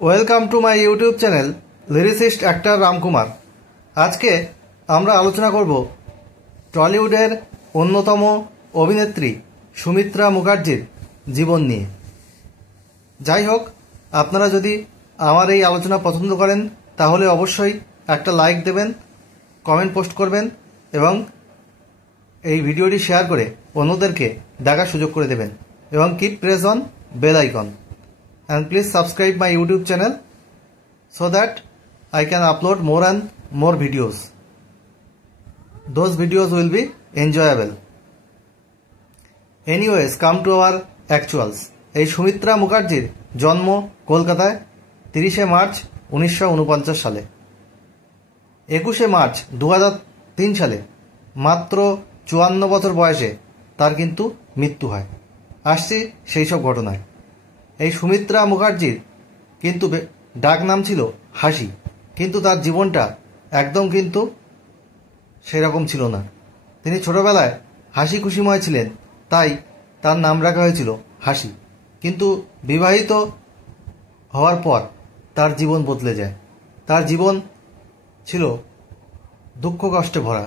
Welcome to my YouTube channel lyricist actor Ramkumar. আজকে আমরা আলোচনা করব টলিউডের অন্যতম অভিনেত্রী সুমিত্রা মুখার্জির জীবন নিয়ে। যাই হোক, আপনারা যদি আমার এই আলোচনা পছন্দ করেন তাহলে অবশ্যই একটা লাইক দেবেন, কমেন্ট পোস্ট করবেন এবং এই ভিডিওটি শেয়ার করে অন্যদেরকে দেখার সুযোগ করে দেবেন এবং keep press on bell icon and please subscribe my YouTube channel so that I can upload more and more videos. Those videos will be enjoyable. Anyways, come to our actuals. এই সুমিত্রা মুখার্জির জন্ম কলকাতায় 30শে মার্চ 1949 সালে। 21শে March 2003 সালে মাত্র 54 বছর বয়সে তার কিন্তু মৃত্যু হয়। আসছি সেই সব ঘটনায়। এই সুমিত্রা মুখার্জির কিন্তু ডাক নাম ছিল হাসি, কিন্তু তার জীবনটা একদম কিন্তু সেরকম ছিল না। তিনি ছোটবেলায় হাসি খুশিময় ছিলেন, তাই তার নাম রাখা হয়েছিল হাসি। কিন্তু বিবাহিত হওয়ার পর তার জীবন বদলে যায়। তার জীবন ছিল দুঃখ কষ্টে ভরা।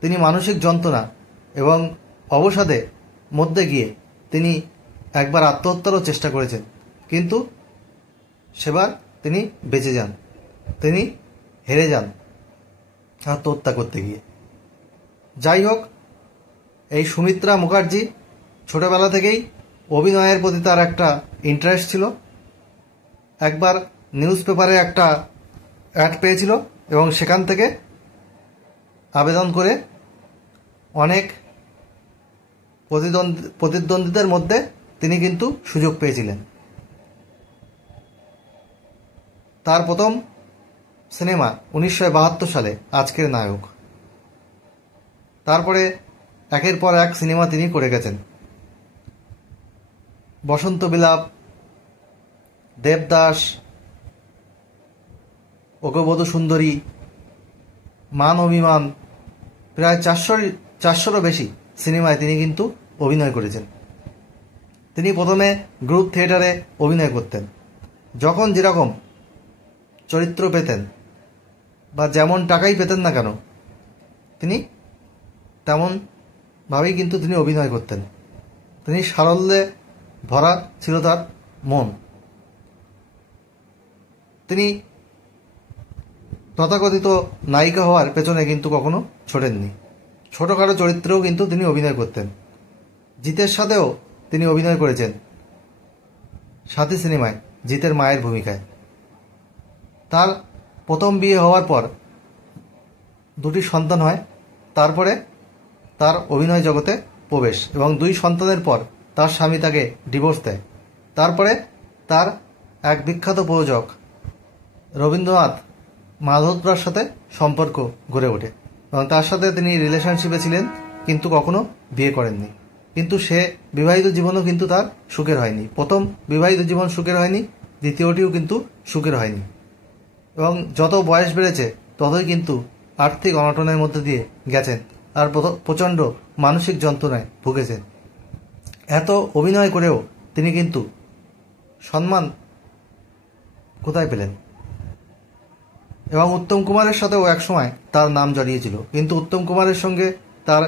তিনি মানসিক যন্ত্রণা এবং অবসাদের মধ্যে গিয়ে তিনি একবার আত্মহত্যারও চেষ্টা করেছেন, কিন্তু সেবার তিনি বেঁচে যান। তিনি হেরে যান আত্মহত্যা করতে গিয়ে। যাই হোক, এই সুমিত্রা মুখার্জি ছোটবেলা থেকেই অভিনয়ের প্রতি তার একটা ইন্টারেস্ট ছিল। একবার নিউজ পেপারে একটা অ্যাড পেয়েছিল এবং সেখান থেকে আবেদন করে অনেক প্রতিদ্বন্দ্বীদের মধ্যে তিনি কিন্তু সুযোগ পেয়েছিলেন। তার প্রথম সিনেমা 1972 সালে আজকের নায়ক। তারপরে একের পর এক সিনেমা তিনি করে গেছেন। বসন্ত বিলাপ, দেবদাস, অগবধূ সুন্দরী, মান অভিমান, প্রায় 400-রও বেশি সিনেমায় তিনি কিন্তু অভিনয় করেছেন। তিনি প্রথমে গ্রুপ থিয়েটারে অভিনয় করতেন। যখন যেরকম চরিত্র পেতেন বা যেমন টাকাই পেতেন না কেন, তিনি তেমনভাবেই কিন্তু তিনি অভিনয় করতেন। তিনি সারল্যে ভরা ছিল তার মন। তিনি তথাকথিত নায়িকা হওয়ার পেছনে কিন্তু কখনো ছোটেননি। ছোটোখাটো চরিত্রেও কিন্তু তিনি অভিনয় করতেন। জিতের সাথেও তিনি অভিনয় করেছেন সাথী সিনেমায় জিতের মায়ের ভূমিকায়। তার প্রথম বিয়ে হওয়ার পর 2টি সন্তান হয়। তারপরে তার অভিনয় জগতে প্রবেশ এবং 2 সন্তানের পর তার স্বামী তাকে ডিভোর্স দেয়। তারপরে তার এক বিখ্যাত প্রযোজক রবীন্দ্রনাথ মালহোত্রার সাথে সম্পর্ক গড়ে ওঠে এবং তার সাথে তিনি রিলেশনশিপে ছিলেন, কিন্তু কখনো বিয়ে করেননি। কিন্তু সে বিবাহিত জীবনও কিন্তু তার সুখের হয়নি। প্রথম বিবাহিত জীবন সুখের হয়নি, দ্বিতীয়টিও কিন্তু সুখের হয়নি। এবং যত বয়স বেড়েছে ততই কিন্তু আর্থিক অনটনের মধ্যে দিয়ে গেছেন আর প্রচণ্ড মানসিক যন্ত্রণায় ভুগেছেন। এত অভিনয় করেও তিনি কিন্তু সম্মান কোথায় পেলেন? এবং উত্তম কুমারের সাথেও একসময় তার নাম জড়িয়েছিল, কিন্তু উত্তম কুমারের সঙ্গে তার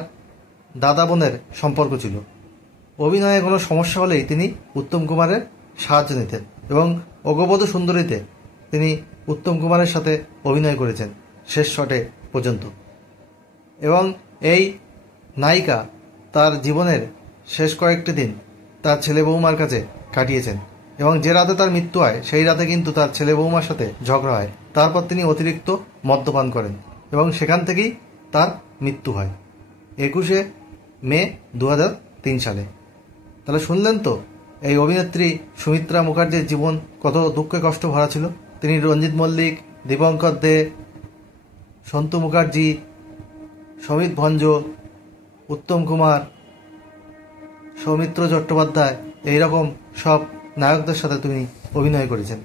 দাদা বোনের সম্পর্ক ছিল। অভিনয়ে কোনো সমস্যা হলেই তিনি উত্তম কুমারের সাহায্য নিতেন এবং অগবধূ সুন্দরীতে তিনি উত্তম কুমারের সাথে অভিনয় করেছেন শেষ শটে পর্যন্ত। এবং এই নায়িকা তার জীবনের শেষ কয়েকটি দিন তার ছেলে বৌমার কাছে কাটিয়েছেন এবং যে রাতে তার মৃত্যু হয় সেই রাতে কিন্তু তার ছেলে বৌমার সাথে ঝগড়া হয়। তারপর তিনি অতিরিক্ত মদ্যপান করেন এবং সেখান থেকেই তার মৃত্যু হয় 21শে মে 2003 সালে। তাহলে শুনলেন তো এই অভিনেত্রী সুমিত্রা মুখার্জির জীবন কত দুঃখে কষ্ট ভরা ছিল। তিনি রঞ্জিত মল্লিক, দীপঙ্কর দে, সন্তু মুখার্জি, সমিত ভঞ্জ, উত্তম কুমার, সৌমিত্র চট্টোপাধ্যায়, এইরকম সব নায়কদের সাথে তিনি অভিনয় করেছেন।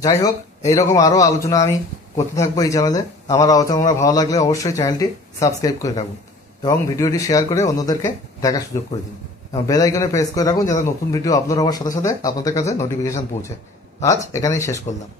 যাই হোক, এইরকম আরও আলোচনা আমি করতে থাকবো এই চ্যানেলে। আমার আলোচনা ভালো লাগলে অবশ্যই চ্যানেলটি সাবস্ক্রাইব করে রাখুন এবং ভিডিওটি শেয়ার করে অন্যদেরকে দেখার সুযোগ করে দিন। বেল আইকনে প্রেস করে রাখুন যাতে নতুন ভিডিও আপলোড হওয়ার সাথে সাথে আপনাদের কাছে নোটিফিকেশন পৌঁছে। আজ এখানেই শেষ করলাম।